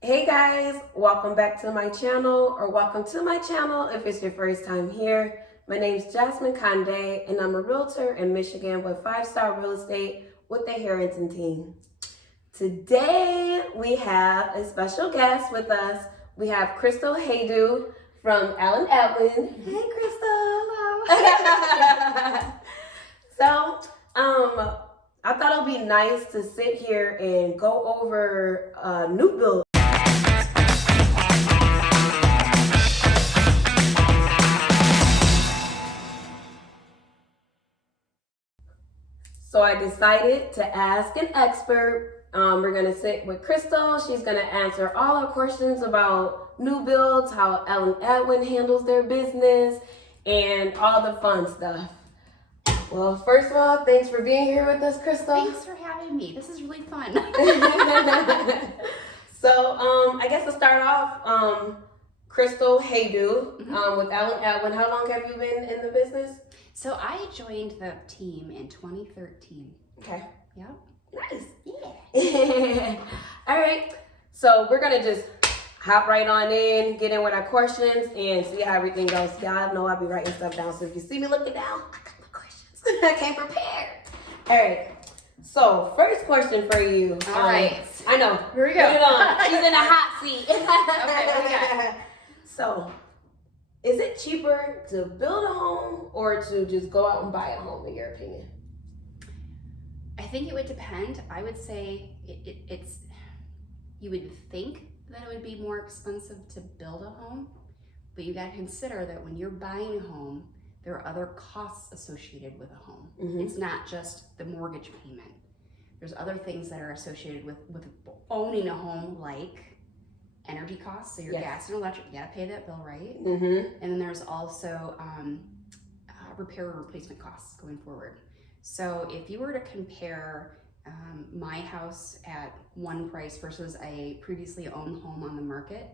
Hey guys, welcome back to my channel, or welcome to my channel if it's your first time here. My name's Jasmine Conde, and I'm a realtor in Michigan with 5-star real estate with the Harrington Team. Today we have a special guest with us. We have Crystal Haydo from Edwin. Hey Crystal. Hello. So, I thought it would be nice to sit here and go over new build. So I decided to ask an expert. We're gonna sit with Crystal. She's gonna answer all our questions about new builds, how Edwin handles their business, and all the fun stuff. Well, first of all, thanks for being here with us, Crystal. Thanks for having me. This is really fun. So, I guess to start off, Crystal Haydo with Edwin. How long have you been in the business? So I joined the team in 2013. Okay. Yep. Nice. Yeah. All right. So we're gonna just hop right on in, get in with our questions, and see how everything goes. Y'all know I'll be writing stuff down, so if you see me looking down, I got my questions. I came prepared. All right. So first question for you. All right. I know. Here we go. Put it on. She's in a hot seat. Okay, what we got? So, is it cheaper to build a home or to just go out and buy a home, in your opinion? I think it would depend. I would say it's, you would think that it would be more expensive to build a home, but you got to consider that when you're buying a home, there are other costs associated with a home. Mm-hmm. It's not just the mortgage payment. There's other things that are associated with owning a home, like energy costs. So your gas and electric, you gotta pay that bill, right? Mm-hmm. And then there's also repair and replacement costs going forward. So if you were to compare my house at one price versus a previously owned home on the market,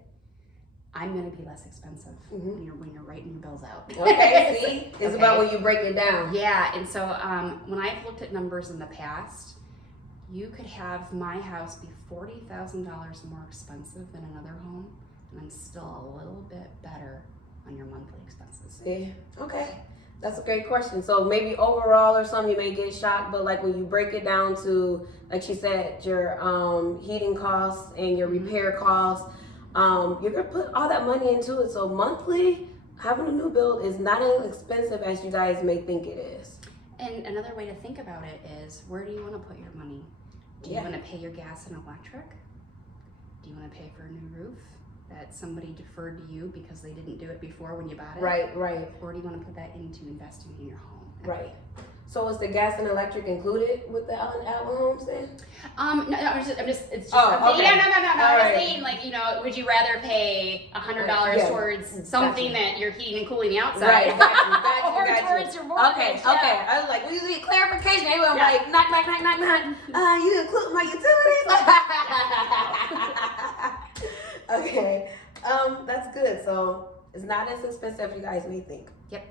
I'm gonna be less expensive when you're writing your bills out. Okay, see? It's about when you break it down. Yeah, and so when I've looked at numbers in the past, you could have my house be $40,000 more expensive than another home, and I'm still a little bit better on your monthly expenses. Yeah, okay. That's a great question. So maybe overall or something, you may get shocked, but like when you break it down to, like she said, your heating costs and your repair costs, you're gonna put all that money into it. So monthly, having a new build is not as expensive as you guys may think it is. And another way to think about it is, where do you want to put your money? Do you want to pay your gas and electric? Do you want to pay for a new roof that somebody deferred to you because they didn't do it before when you bought it? Right. Or do you want to put that into investing in your home? Right. So is the gas and electric included with the Edwin homes then? No, it's just, it's just, okay. Yeah, no. I was right. saying, like, would you rather pay $100 towards something that you're heating and cooling the outside? Right, got you. Or towards your mortgage. Okay. I was like, we need clarification. Everyone like, knock. You include my utilities? Okay. That's good. So it's not as expensive as you guys may think. Yep.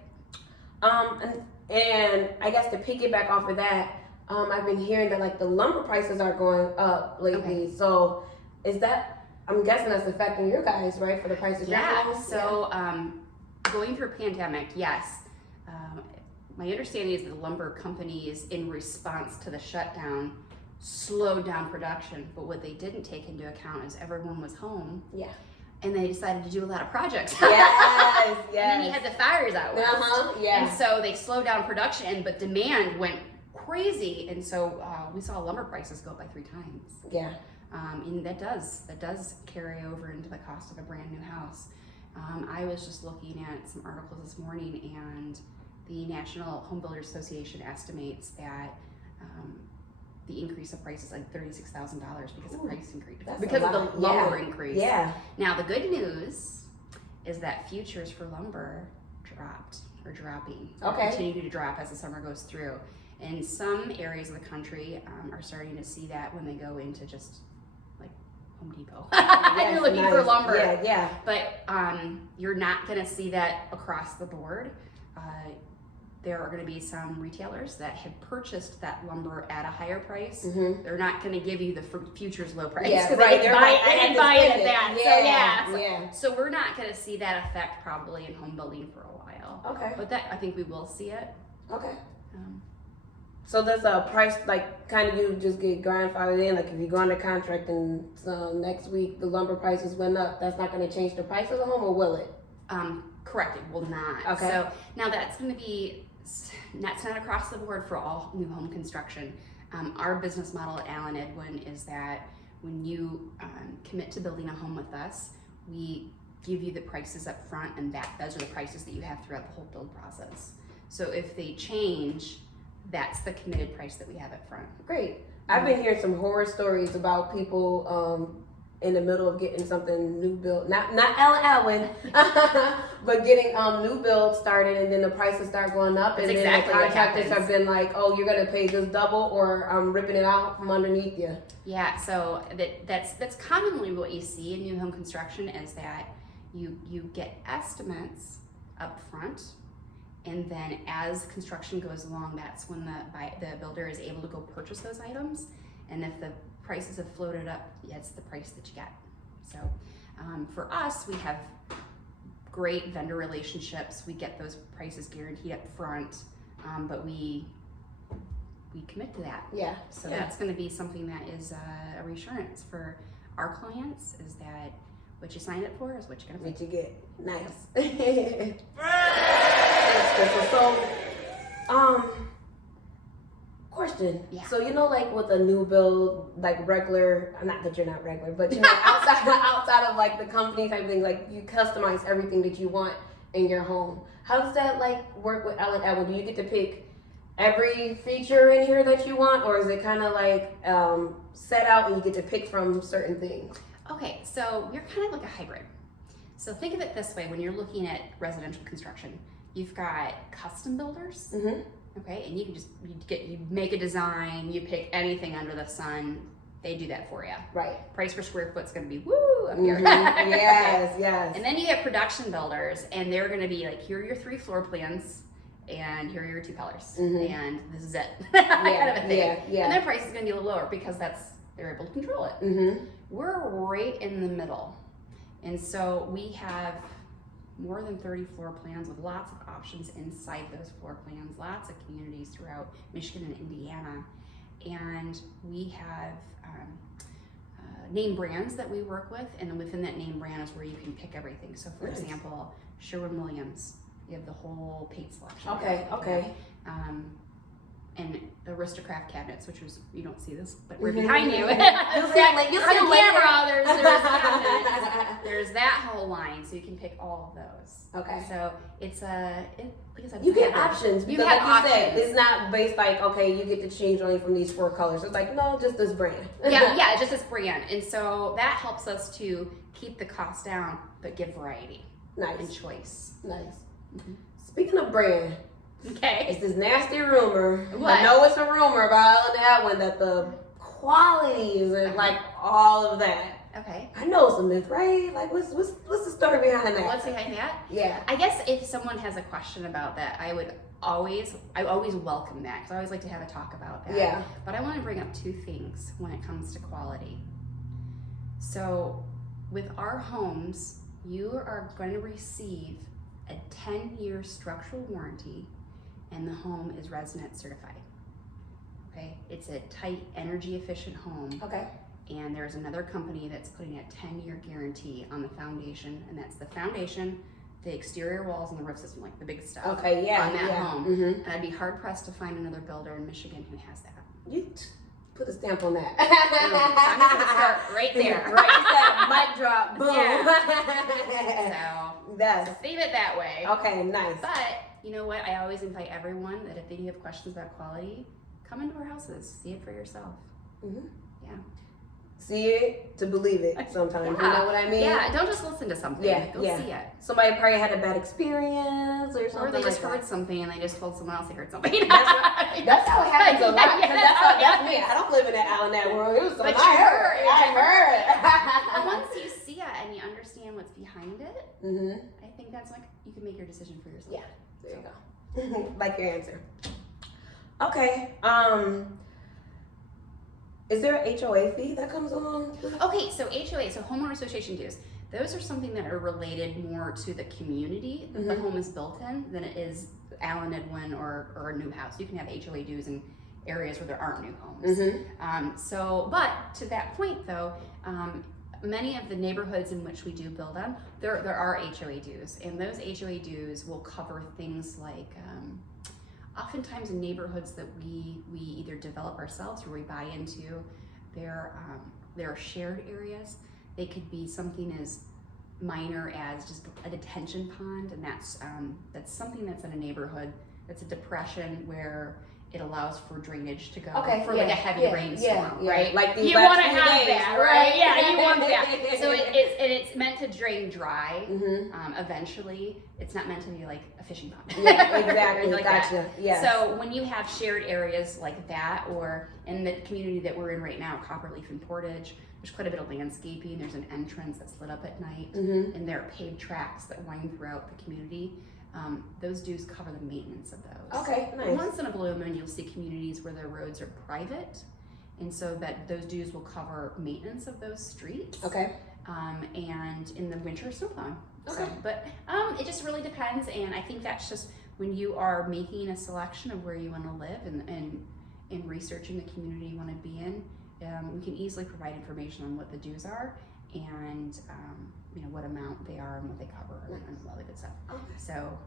And I guess to piggyback off of that, I've been hearing that like the lumber prices are going up lately. Okay. So is that, I'm guessing that's affecting your guys, right? For the prices. Yeah. So going through a pandemic, yes. My understanding is that the lumber companies, in response to the shutdown, slowed down production. But what they didn't take into account is everyone was home. Yeah. And they decided to do a lot of projects. Yes. And then you had the fires out west. Yeah. And so they slowed down production, but demand went crazy. And so we saw lumber prices go up by 3 times. Yeah. And that does carry over into the cost of a brand new house. I was just looking at some articles this morning, and the National Home Builders Association estimates that the increase of price is like $36,000 because of price increase, because of the lumber increase. Yeah. Now the good news is that futures for lumber dropping. Okay. Continue to drop as the summer goes through. And some areas of the country are starting to see that when they go into just like Home Depot. You're looking for lumber. Yeah. But you're not going to see that across the board. there are going to be some retailers that have purchased that lumber at a higher price. Mm-hmm. They're not going to give you the futures low price. Yeah, because right. they didn't buy it at that. So we're not going to see that effect probably in home building for a while. Okay. But that I think we will see it. Okay. So there's a price, kind of you just get grandfathered in, if you go under contract and next week the lumber prices went up, that's not going to change the price of the home, or will it? Correct, it will not. Okay. So now that's going to be, that's not across the board for all new home construction. Our business model at Edwin is that when you commit to building a home with us, we give you the prices up front, and those are the prices that you have throughout the whole build process. So if they change, that's the committed price that we have up front. Great. I've been hearing some horror stories about people in the middle of getting something new built, not Edwin, but getting new builds started, and then the prices start going up, and then the contractors have been like, "Oh, you're gonna pay this double, or I'm ripping it out from underneath you." Yeah. So that's commonly what you see in new home construction is that you get estimates up front. And then as construction goes along, that's when the builder is able to go purchase those items. And if the prices have floated up, that's the price that you get. So for us, we have great vendor relationships. We get those prices guaranteed up front, but we commit to that. Yeah. So that's going to be something that is a reassurance for our clients, is that what you signed up for is what you're going to get. What you get. Nice. So, question. Yeah. So, with a new build, regular, not that you're not regular, but, outside of, the company type thing, you customize everything that you want in your home. How does that, work with Edwin? Do you get to pick every feature in here that you want, or is it kind of, set out and you get to pick from certain things? Okay, so we're kind of like a hybrid. So think of it this way: when you're looking at residential construction, you've got custom builders, okay, and you make a design, you pick anything under the sun, they do that for you. Right. Price per square foot's going to be woo up here. Yes, yes. And then you have production builders, and they're going to be like, here are your 3 floor plans, and here are your 2 colors, and this is it, kind of a thing. Yeah. And their price is going to be a little lower because they're able to control it. We're right in the middle. And so we have more than 30 floor plans with lots of options inside those floor plans, lots of communities throughout Michigan and Indiana. And we have name brands that we work with, and within that name brand is where you can pick everything. So for example, Sherwin-Williams, you have the whole paint selection. Okay. And the Aristocrat cabinets, which was, you don't see this, but we're behind you. You'll see it later. There's cabinets. There's that whole line, so you can pick all of those. Okay. So it's like I said, you get options. You Because have like you said, options. it's not based okay, you get to change only from these 4 colors. It's no, just this brand. yeah, just this brand. And so that helps us to keep the cost down, but give variety and choice. Nice. Speaking of brand, okay, it's this nasty rumor. What? I know it's a rumor about Edwin that the qualities and all of that. Okay. I know it's a myth, right? What's the story behind that? What's behind that? Yeah. I guess if someone has a question about that, I always welcome that, because I always like to have a talk about that. Yeah. But I want to bring up 2 things when it comes to quality. So with our homes, you are going to receive a 10-year structural warranty, and the home is resident certified. Okay, it's a tight, energy efficient home. Okay. And there's another company that's putting a 10-year guarantee on the foundation, and that's the foundation, the exterior walls, and the roof system, the big stuff. Okay, yeah, on that yeah. home. And I'd be hard pressed to find another builder in Michigan who has that. You put a stamp on that. I'm just gonna start right there. Right, mic drop, boom. Yeah. So leave it that way. Okay, nice. But you know what? I always invite everyone that if they have questions about quality, come into our houses, see it for yourself. Yeah. See it to believe it sometimes. You know what I mean? Yeah, don't just listen to something. Go see it. Somebody probably had a bad experience or something. Or they just heard something and they just told someone else they heard something. That's how it happens a lot. That's me. I don't live in that world. It was something I heard. Once you see it and you understand what's behind it, I think that's you can make your decision for yourself. Yeah, there you go. Like your answer. Okay. Is there an HOA fee that comes along? Okay, so HOA, so homeowner association dues, those are something that are related more to the community that the home is built in than it is Allen, Edwin, or a new house. You can have HOA dues in areas where there aren't new homes. But to that point though, many of the neighborhoods in which we do build on, there are HOA dues, and those HOA dues will cover things like, oftentimes in neighborhoods that we either develop ourselves or we buy into, there are shared areas. They could be something as minor as just a detention pond, and that's something that's in a neighborhood that's a depression where it allows for drainage to go for like a heavy rainstorm, right? Like you want to have days, that, right? Yeah, you want that. So it's meant to drain dry. Eventually, it's not meant to be like a fishing pond. Yeah, exactly. like Gotcha. Yeah. So when you have shared areas like that, or in the community that we're in right now, Copperleaf and Portage, there's quite a bit of landscaping. There's an entrance that's lit up at night, and there are paved tracks that wind throughout the community. Those dues cover the maintenance of those. Okay, nice. Once in a blue moon, you'll see communities where their roads are private, and so that those dues will cover maintenance of those streets. Okay. And in the winter, snowplowing. Okay. So, but it just really depends, and I think that's just when you are making a selection of where you want to live and researching the community you want to be in, we can easily provide information on what the dues are and what amount they are and what they cover and all that good stuff. Okay. So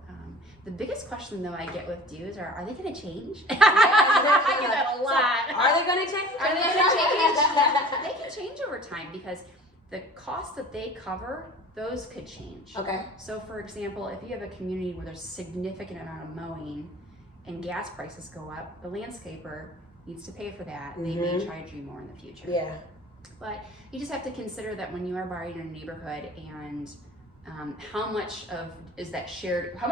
the biggest question though I get with dues are they going to change? Yeah, I get that a lot. So, are they going to change? Are they going to change? They can change over time because the costs that they cover, those could change. Okay. So for example, if you have a community where there's a significant amount of mowing and gas prices go up, the landscaper needs to pay for that. They may charge you more in the future. Yeah. But you just have to consider that when you are buying in a neighborhood, and how much of is that shared? How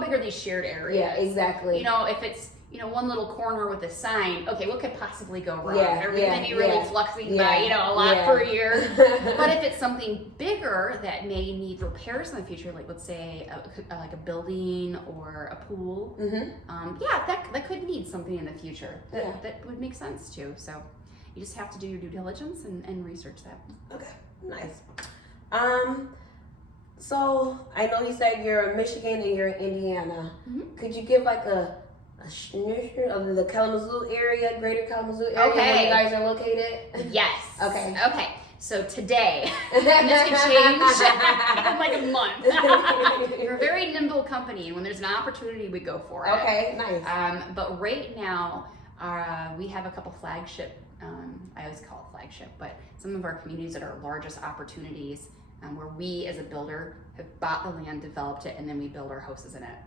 big are these shared areas? Yeah, exactly. If it's one little corner with a sign, okay, what could possibly go wrong? Yeah, Are we going to be really fluxing by a lot per year? But if it's something bigger that may need repairs in the future, like let's say like a building or a pool, that could need something in the future. That would make sense too. So you just have to do your due diligence and research that. Okay, nice. So I know you said you're in Michigan and you're in Indiana. Could you give like a sniffer of the Kalamazoo area, greater Kalamazoo area, where you guys are located? Yes. Okay. So today, and this can change in like a month. We're a very nimble company, and when there's an opportunity, we go for it. Okay, nice. But right now, we have a couple flagship, I always call it flagship, but some of our communities that are largest opportunities where we as a builder have bought the land, developed it, and then we build our houses in it.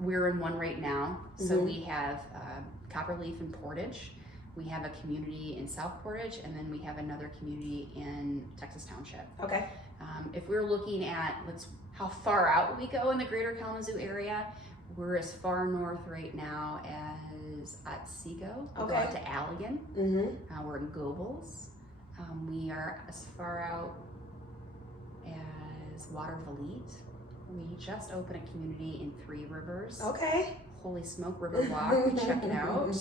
We're in one right now. So we have Copperleaf and Portage. We have a community in South Portage, and then we have another community in Texas Township. Okay. If we're looking at how far out we go in the greater Kalamazoo area, we're as far north right now as Otsego. We'll go out to Allegan. We're in Gobles. We are as far out as Watervliet. We just opened a community in Three Rivers. Okay. Holy smoke, River Walk. Check it out.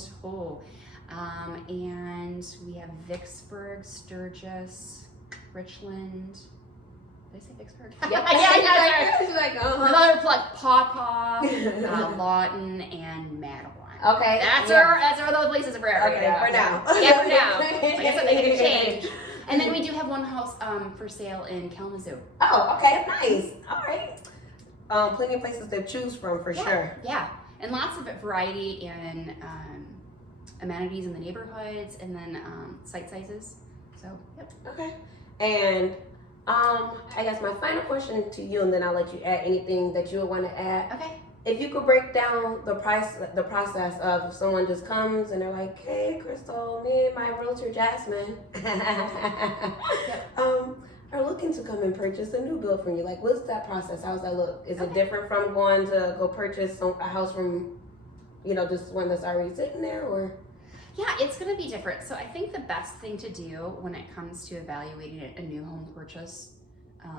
And we have Vicksburg, Sturgis, Richland. Did I say Vicksburg? Yeah. Another plug, Pawpaw, Lawton, and Madawan. Okay. That's our those places for area. Okay, for now. Yeah, for now. Like I said, they can change. And then we do have one house for sale in Kalamazoo. Oh, okay, nice. All right. Plenty of places to choose from for sure. Yeah, and lots of variety in amenities in the neighborhoods, and then site sizes. So, yep. Okay. And I guess my final question to you, and then I'll let you add anything that you would want to add. Okay. If you could break down the process of if someone just comes and they're like, "Hey, Crystal, me and my realtor Jasmine are looking to come and purchase a new build from you." Like, what's that process? How does that look? Is it different from going to go purchase a house from, just one that's already sitting there, or? Yeah, it's going to be different. So I think the best thing to do when it comes to evaluating a new home purchase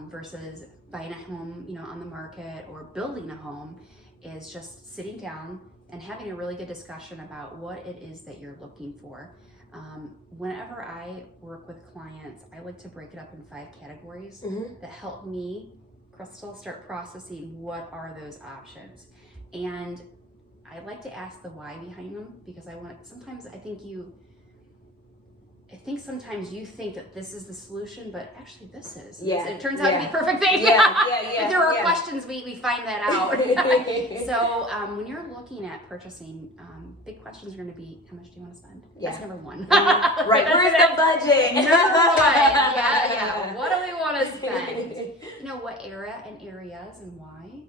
versus buying a home, on the market or building a home is just sitting down and having a really good discussion about what it is that you're looking for. Whenever I work with clients, I like to break it up in 5 categories that help me, Crystal, start processing what are those options. And I like to ask the why behind them, because sometimes sometimes you think that this is the solution, but actually this is. Yeah. It turns out to be the perfect thing. If there are questions, we find that out. So when you're looking at purchasing, big questions are going to be, how much do you want to spend? That's number one. Right. Where's the budget? Number one. Yeah. What do we want to spend? You know, what era and areas and why?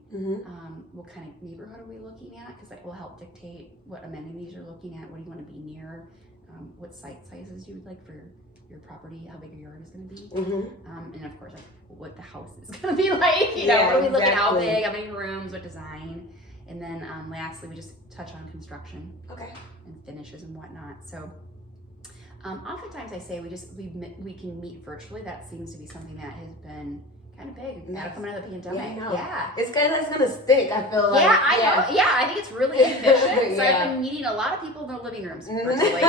What kind of neighborhood are we looking at? Because that will help dictate what amenities you're looking at. What do you want to be near? What site sizes you would like for your property, how big your yard is going to be, and of course, like, what the house is going to be like. You know, what are we looking at? How big? How many rooms? What design? And then lastly, we just touch on construction, and finishes and whatnot. So, oftentimes I say we can meet virtually. That seems to be something that has been kind of big. Now coming out of the pandemic, it's gonna stick. I feel like I think it's really efficient. So I've been meeting a lot of people in their living rooms virtually,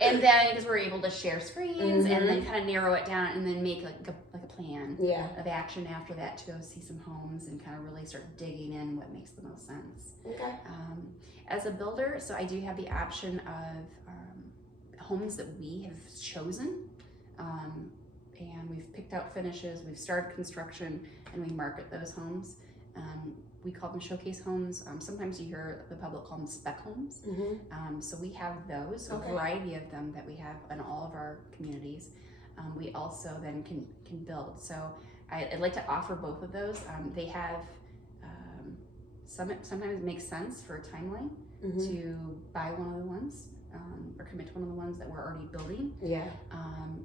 and then because we're able to share screens and then kind of narrow it down and then make like a plan of action after that to go see some homes and kind of really start digging in what makes the most sense. As a builder, so I do have the option of homes that we have chosen. And we've picked out finishes, we've started construction, and we market those homes. We call them showcase homes. Sometimes you hear the public call them spec homes. So we have those, a variety of them that we have in all of our communities. We also then can build. So I'd like to offer both of those. They have, sometimes it makes sense for a timeline to buy one of the ones. Or commit to one of the ones that we're already building.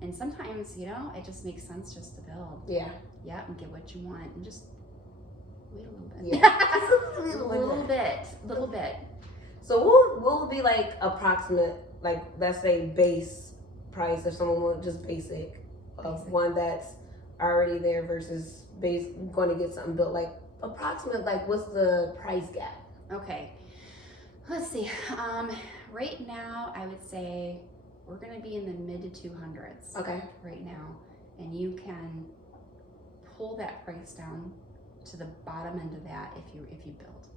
And sometimes, you know, it just makes sense just to build. And get what you want and just wait a little bit. Just a little bit. So what will be like approximate, like let's say base price if someone wants just basic of one that's already there versus going to get something built, like approximate, like what's the price gap? Okay. Let's see. Right now, I would say we're going to be in the mid to 200s. Right now, and you can pull that price down to the bottom end of that if you build.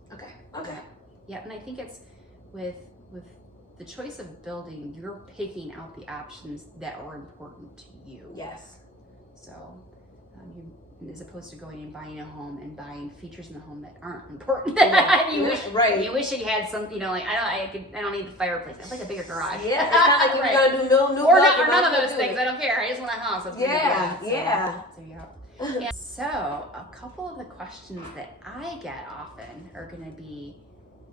Yeah, and I think it's with the choice of building, you're picking out the options that are important to you. So as opposed to going and buying a home and buying features in the home that aren't important. You wish you had some, you know, like I don't need the fireplace. I'd like a bigger garage. It's not like you're gonna do new or none of those things. I don't care. I just want a house. That's So a couple of the questions that I get often are going to be,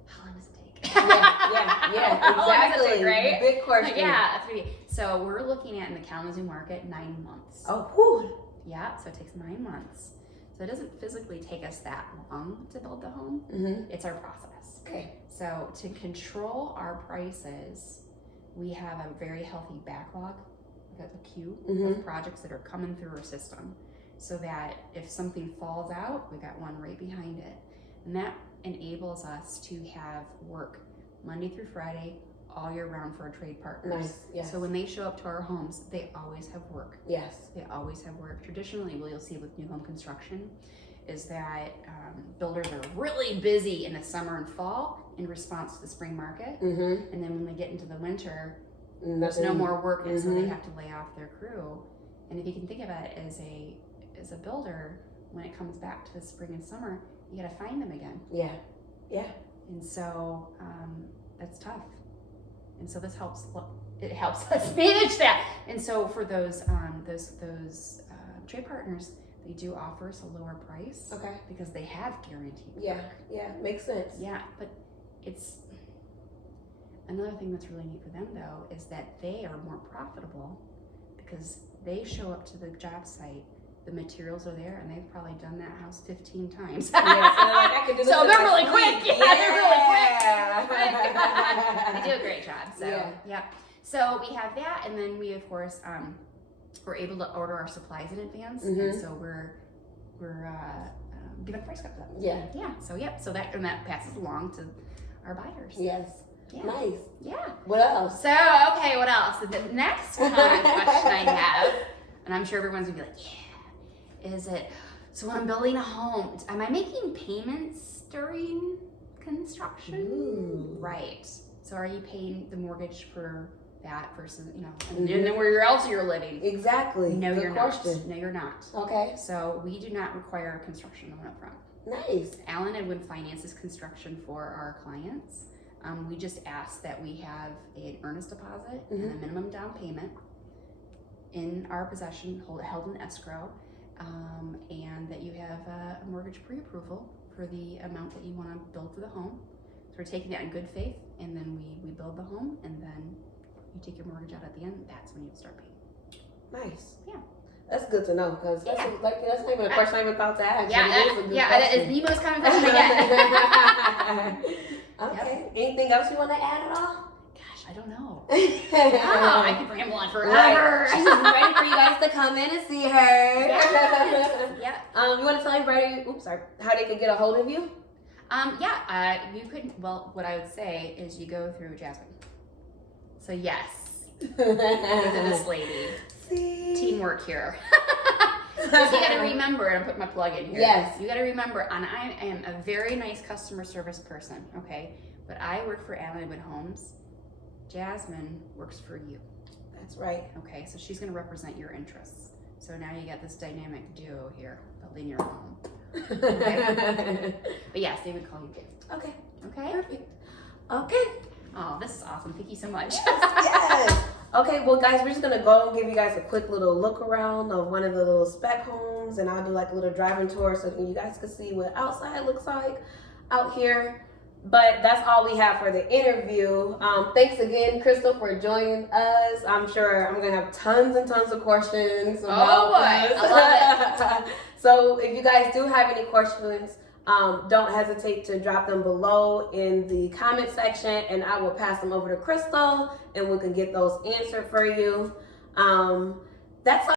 how long does it take? Exactly. How long does it take, right? Big question. So we're looking at in the Kalamazoo market 9 months. So it takes 9 months. So it doesn't physically take us that long to build the home. It's our process. So to control our prices, we have a very healthy backlog. We've got a queue of projects that are coming through our system, so that if something falls out, we got one right behind it. And that enables us to have work Monday through Friday, all year round for our trade partners. So when they show up to our homes, they always have work. They always have work. Traditionally, what you'll see with new home construction is that builders are really busy in the summer and fall in response to the spring market. And then when they get into the winter, there's no more work, and so they have to lay off their crew. And if you can think about it as a builder, when it comes back to the spring and summer, you got to find them again. And so that's tough. And so this helps. It helps us manage that. And so for those trade partners, they do offer us a lower price. Because they have guaranteed work. Makes sense. But it's another thing that's really neat for them though is that they are more profitable because they show up to the job site. The materials are there, and they've probably done that house 15 times. So they're really quick. They're really quick. They do a great job. So we have that, and then we of course we're able to order our supplies in advance, and so we're give a price cut for them. Yeah. Yeah. So so that passes along to our buyers. Yes. Yeah. Nice. Yeah. What else? So okay, what else? The next question I have, and I'm sure everyone's gonna be like, yeah, is it? So when I'm building a home, am I making payments during construction? Ooh. Right. So are you paying the mortgage for that versus, and then where else you're living? Exactly. No, Good you're question. not. No, you're not. Okay. So we do not require a construction loan up front. Nice. Allen Edwin finances construction for our clients. We just ask that we have an earnest deposit and a minimum down payment in our possession, held in escrow, and that you have a mortgage pre-approval for the amount that you want to build for the home. So we're taking that in good faith, and then we build the home, and then you take your mortgage out at the end. That's when you start paying. Nice. Yeah. That's good to know, because that's not even a question I even thought to ask. Yeah, that is the most common question I get. Okay. Yep. Anything else you want to add at all? Gosh, I don't know. Wow, I could ramble on forever. Right. She's just ready for you guys to come in and see her. Yeah. You want to tell everybody, how they could get a hold of you? You could, what I would say is you go through Jasmine. So yes, go to this lady. See? Teamwork here. Because you got to remember, and I'm putting my plug in here. Yes. You got to remember, and I am a very nice customer service person, okay? But I work for Allen Edwin Homes. Jasmine works for you. That's right. Okay, so she's going to represent your interests. So now you got this dynamic duo here, building your home. Okay? But yes, they would call you Jen. Okay. Okay? Perfect. Okay. Oh, this is awesome. Thank you so much. Yes. Okay, well, guys, we're just going to go and give you guys a quick little look around of one of the little spec homes, and I'll do like a little driving tour so you guys can see what outside looks like out here. But that's all we have for the interview. Thanks again, Crystal, for joining us. I'm sure I'm going to have tons and tons of questions. Oh, boy. I love it. So if you guys do have any questions, don't hesitate to drop them below in the comment section, and I will pass them over to Crystal, and we can get those answered for you. That's all.